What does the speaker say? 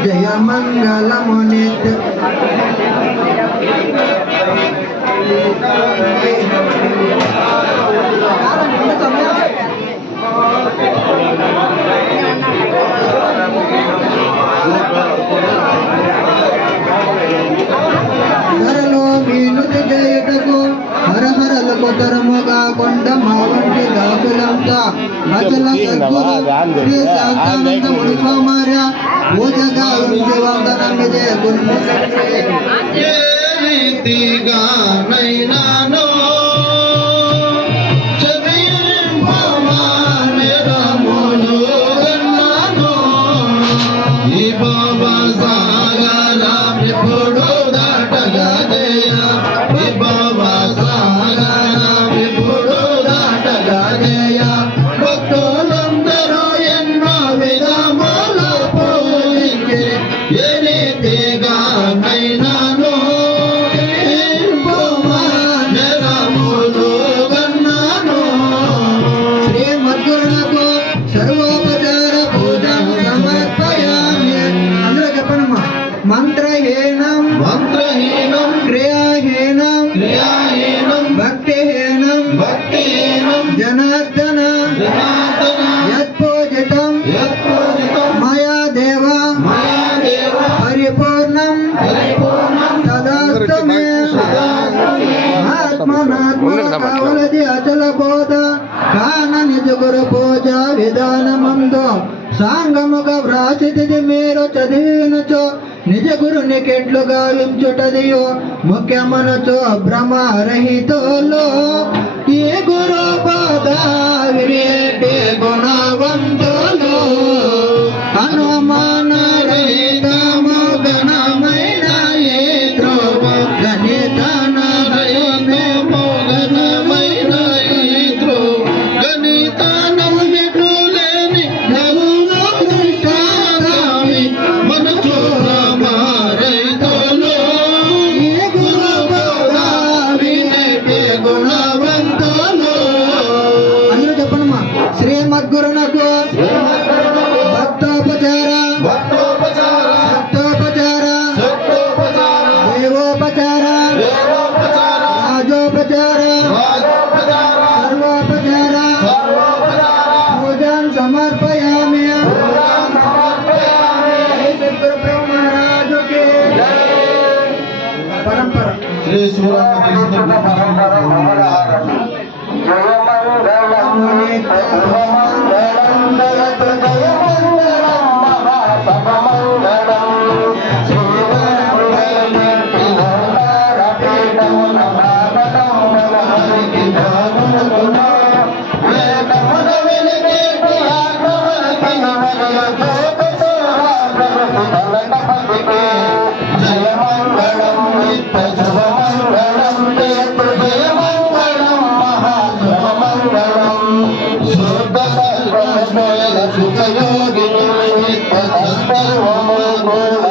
జయ మంగళము ధరలో మీను చేయుటకు హరహరలకు తరముగా కొండ మా వంటి దాసులంతా అచల సద్గురు శ్రీ శాంతానంద ముని సోమార్య పూజగా ఈ బాబా సాగరమిప్పుడు దాటగా మంత్రహీనం మంత్రహీనం క్రియాహీనం క్రియాహీనం భక్తిహీనం భక్తిహీనం జనార్దన జనార్దన కాన నిజ గురు పూజ విధానమందు సాంగముగా వ్రాసిది మీరు చదివినచో నిజ గురుని కెట్లు గావించుటదియో ముఖ్యమనచో భ్రమరహితలో ఏ గురు పాదా శ్రీమద్గురునకు భక్తోపచార భక్తోపచార భక్తోపచార సత్యోపచార దేవోపచార దేవోపచార రాజోపచార రాజోపచార సర్వోపచార సర్వోపచార పూజాన్ సమర్పయామి పూజాం సమర్పయామి. జై సద్గురు బ్రహ్మరాజుకి పరంపర శ్రీ శివరామకృష్ణ జయమంగళం నిత్య సర్వమోయల సుఖయోగిని నిత్య సర్వమంగళ